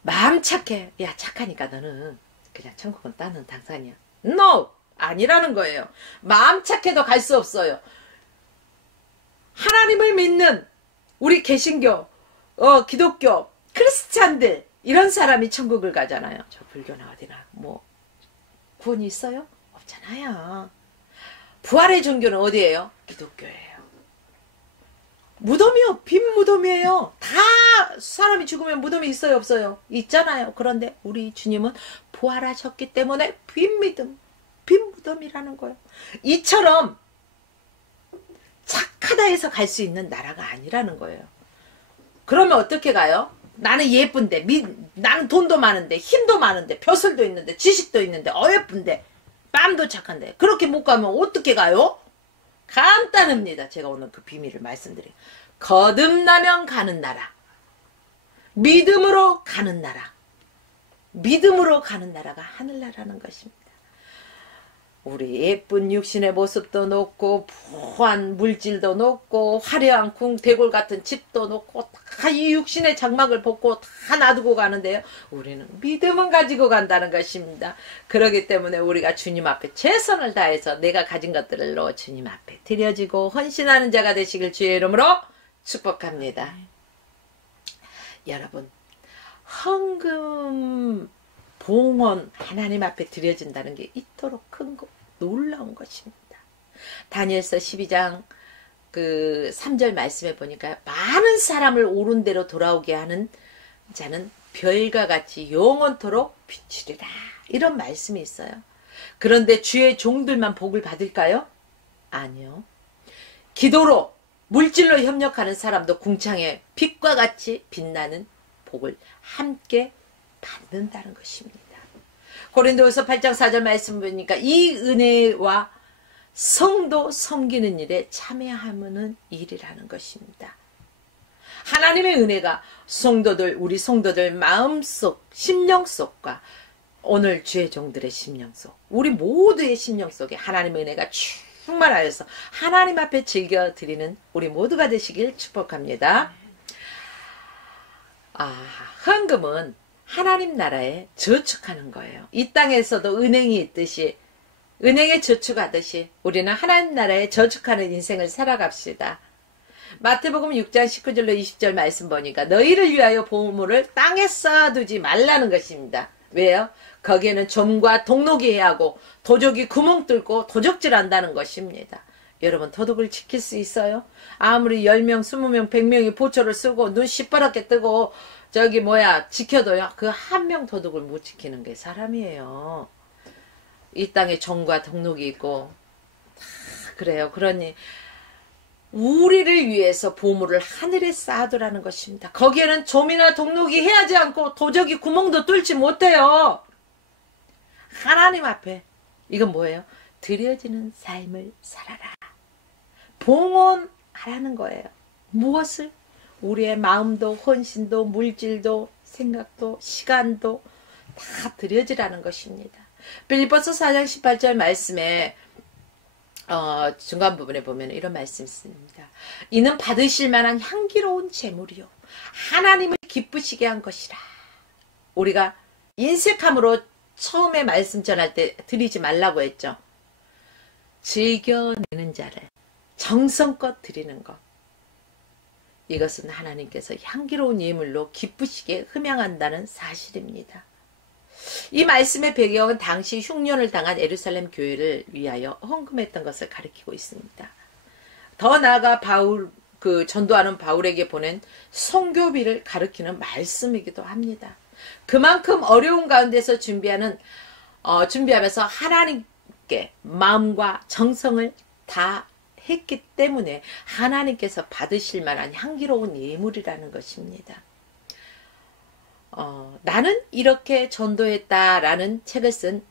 마음 착해. 야, 착하니까 너는 그냥 천국은 따는 당상이야. No! 아니라는 거예요. 마음 착해도 갈 수 없어요. 하나님을 믿는 우리 개신교, 기독교, 크리스찬들 이런 사람이 천국을 가잖아요. 저 불교나 어디나 뭐 구원이 있어요? 없잖아요. 부활의 종교는 어디예요? 기독교예요. 무덤이요. 빈 무덤이에요. 다 사람이 죽으면 무덤이 있어요? 없어요? 있잖아요. 그런데 우리 주님은 부활하셨기 때문에 빈 믿음, 빈 무덤이라는 거예요. 이처럼 착하다 해서 갈 수 있는 나라가 아니라는 거예요. 그러면 어떻게 가요? 나는 예쁜데, 나는 돈도 많은데, 힘도 많은데, 벼슬도 있는데, 지식도 있는데, 어예쁜데, 뺨도 착한데, 그렇게 못 가면 어떻게 가요? 간단합니다. 제가 오늘 그 비밀을 말씀드려요. 거듭나면 가는 나라. 믿음으로 가는 나라. 믿음으로 가는 나라가 하늘나라는 것입니다. 우리 예쁜 육신의 모습도 높고 부한 물질도 높고 화려한 궁대골 같은 집도 높고 다 이 육신의 장막을 벗고 다 놔두고 가는데요. 우리는 믿음은 가지고 간다는 것입니다. 그렇기 때문에 우리가 주님 앞에 최선을 다해서 내가 가진 것들로 주님 앞에 드려지고 헌신하는 자가 되시길 주의 이름으로 축복합니다. 여러분, 헌금 봉헌 하나님 앞에 드려진다는 게 이토록 큰 거, 놀라운 것입니다. 다니엘서 12장 그 3절 말씀에 보니까 많은 사람을 옳은 대로 돌아오게 하는 자는 별과 같이 영원토록 비추리라, 이런 말씀이 있어요. 그런데 주의 종들만 복을 받을까요? 아니요. 기도로 물질로 협력하는 사람도 궁창에 빛과 같이 빛나는 복을 함께 받는다는 것입니다. 고린도후서 8장 4절 말씀 보니까 이 은혜와 성도 섬기는 일에 참여하는 일이라는 것입니다. 하나님의 은혜가 성도들, 우리 성도들 마음속, 심령 속과 오늘 주의 종들의 심령 속, 우리 모두의 심령 속에 하나님의 은혜가 충만하여서 하나님 앞에 즐겨 드리는 우리 모두가 되시길 축복합니다. 헌금은 하나님 나라에 저축하는 거예요. 이 땅에서도 은행이 있듯이, 은행에 저축하듯이 우리는 하나님 나라에 저축하는 인생을 살아갑시다. 마태복음 6장 19절로 20절 말씀 보니까 너희를 위하여 보물을 땅에 쌓아두지 말라는 것입니다. 왜요? 거기에는 좀과 독록이 해하고 도적이 구멍 뚫고 도적질 한다는 것입니다. 여러분, 도둑을 지킬 수 있어요? 아무리 10명, 20명, 100명이 보초를 쓰고 눈 시퍼렇게 뜨고 지켜도요, 그 한 명 도둑을 못 지키는 게 사람이에요. 이 땅에 정과 동록이 있고 그래요. 그러니 우리를 위해서 보물을 하늘에 쌓아두라는 것입니다. 거기에는 좀이나 동록이 해하지 않고 도적이 구멍도 뚫지 못해요. 하나님 앞에 이건 뭐예요? 드려지는 삶을 살아라. 봉헌하라는 거예요. 무엇을? 우리의 마음도 헌신도 물질도 생각도 시간도 다 드려지라는 것입니다. 빌립보서 4장 18절 말씀에 중간 부분에 보면 이런 말씀이 있습니다. 이는 받으실 만한 향기로운 제물이요 하나님을 기쁘시게 한 것이라. 우리가 인색함으로 처음에 말씀 전할 때 드리지 말라고 했죠. 즐겨내는 자를 정성껏 드리는 것, 이것은 하나님께서 향기로운 예물로 기쁘시게 흠양한다는 사실입니다. 이 말씀의 배경은 당시 흉년을 당한 예루살렘 교회를 위하여 헌금했던 것을 가리키고 있습니다. 더 나아가 전도하는 바울에게 보낸 선교비를 가리키는 말씀이기도 합니다. 그만큼 어려운 가운데서 준비하면서 하나님께 마음과 정성을 다 했기 때문에 하나님께서 받으실 만한 향기로운 예물이라는 것입니다. 나는 이렇게 전도했다라는 책을 쓴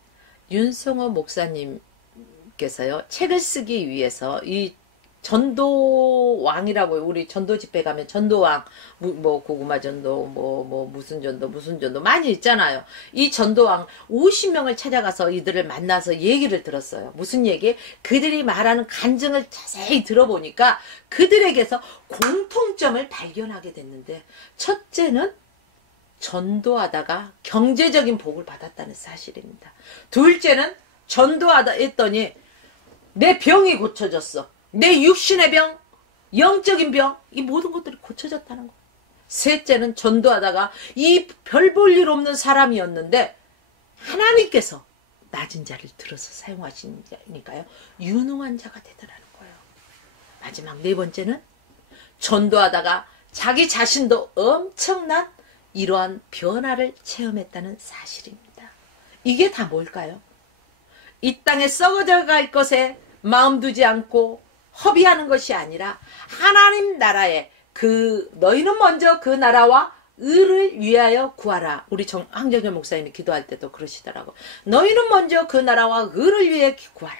윤성호 목사님께서요, 책을 쓰기 위해서 이 전도왕이라고, 우리 전도 집회 가면 전도왕, 뭐 고구마 전도, 무슨 전도 많이 있잖아요. 이 전도왕 50명을 찾아가서 이들을 만나서 얘기를 들었어요. 무슨 얘기? 그들이 말하는 간증을 자세히 들어보니까 그들에게서 공통점을 발견하게 됐는데, 첫째는 전도하다가 경제적인 복을 받았다는 사실입니다. 둘째는 전도하다 했더니 내 병이 고쳐졌어. 내 육신의 병, 영적인 병, 이 모든 것들이 고쳐졌다는 거예요. 셋째는 전도하다가 이 별 볼 일 없는 사람이었는데 하나님께서 낮은 자를 들어서 사용하시니까요, 유능한 자가 되더라는 거예요. 마지막 네 번째는 전도하다가 자기 자신도 엄청난 이러한 변화를 체험했다는 사실입니다. 이게 다 뭘까요? 이 땅에 썩어져 갈 것에 마음 두지 않고 허비하는 것이 아니라 하나님 나라에 너희는 먼저 그 나라와 의를 위하여 구하라. 우리 황정현 목사님이 기도할 때도 그러시더라고. 너희는 먼저 그 나라와 의를 위해 구하라.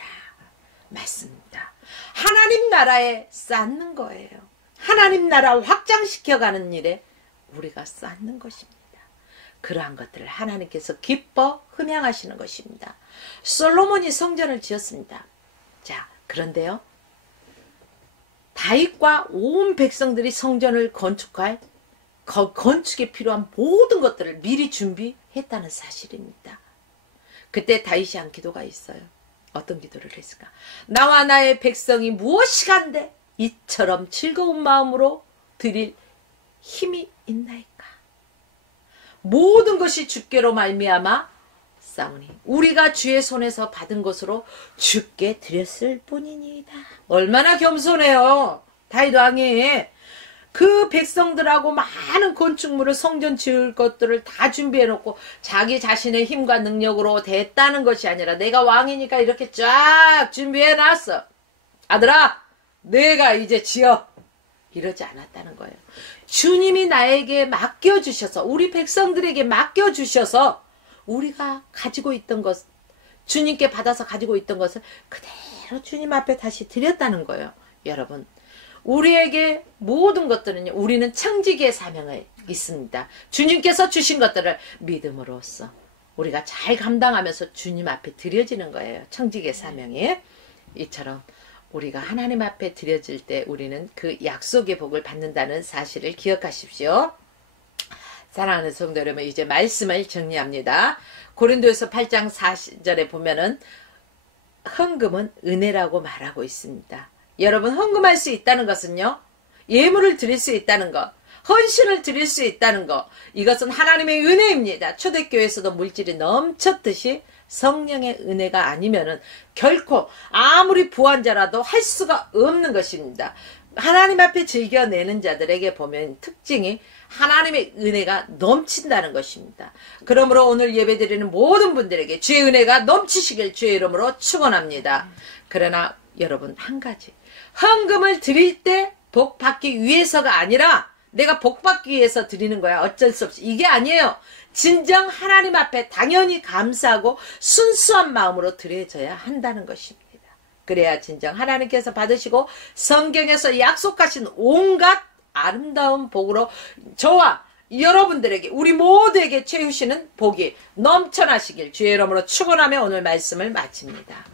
맞습니다. 하나님 나라에 쌓는 거예요. 하나님 나라 확장시켜가는 일에 우리가 쌓는 것입니다. 그러한 것들을 하나님께서 기뻐 흠양하시는 것입니다. 솔로몬이 성전을 지었습니다. 자, 그런데요, 다윗과 온 백성들이 성전을 건축할 건축에 필요한 모든 것들을 미리 준비했다는 사실입니다. 그때 다윗이 한 기도가 있어요. 어떤 기도를 했을까? 나와 나의 백성이 무엇이간데 이처럼 즐거운 마음으로 드릴 힘이 있나이까? 모든 것이 주께로 말미암아 싸우니 우리가 주의 손에서 받은 것으로 주께 드렸을 뿐이니이다. 얼마나 겸손해요. 다윗 왕이 그 백성들하고 많은 건축물을, 성전 지을 것들을 다 준비해놓고 자기 자신의 힘과 능력으로 됐다는 것이 아니라 내가 왕이니까 이렇게 쫙 준비해놨어. 아들아, 내가 이제 지어. 이러지 않았다는 거예요. 주님이 나에게 맡겨주셔서, 우리 백성들에게 맡겨주셔서 우리가 가지고 있던 것, 주님께 받아서 가지고 있던 것을 그대로 주님 앞에 다시 드렸다는 거예요. 여러분, 우리에게 모든 것들은요, 우리는 청지기의 사명이 있습니다. 주님께서 주신 것들을 믿음으로써 우리가 잘 감당하면서 주님 앞에 드려지는 거예요. 청지기의 사명이. 이처럼 우리가 하나님 앞에 드려질 때 우리는 그 약속의 복을 받는다는 사실을 기억하십시오. 사랑하는 성도 여러분, 이제 말씀을 정리합니다. 고린도후서 8장 4절에 보면은 헌금은 은혜라고 말하고 있습니다. 여러분, 헌금할 수 있다는 것은요, 예물을 드릴 수 있다는 것, 헌신을 드릴 수 있다는 것, 이것은 하나님의 은혜입니다. 초대교회에서도 물질이 넘쳤듯이 성령의 은혜가 아니면은 결코 아무리 부한 자라도 할 수가 없는 것입니다. 하나님 앞에 즐겨내는 자들에게 보면 특징이 하나님의 은혜가 넘친다는 것입니다. 그러므로 오늘 예배드리는 모든 분들에게 주의 은혜가 넘치시길 주의 이름으로 축원합니다. 그러나 여러분, 한 가지, 헌금을 드릴 때 복 받기 위해서가 아니라 내가 복 받기 위해서 드리는 거야, 어쩔 수 없이, 이게 아니에요. 진정 하나님 앞에 당연히 감사하고 순수한 마음으로 드려져야 한다는 것입니다. 그래야 진정 하나님께서 받으시고 성경에서 약속하신 온갖 아름다운 복으로 저와 여러분들에게, 우리 모두에게 채우시는 복이 넘쳐나시길 주의 이름으로 축원하며 오늘 말씀을 마칩니다.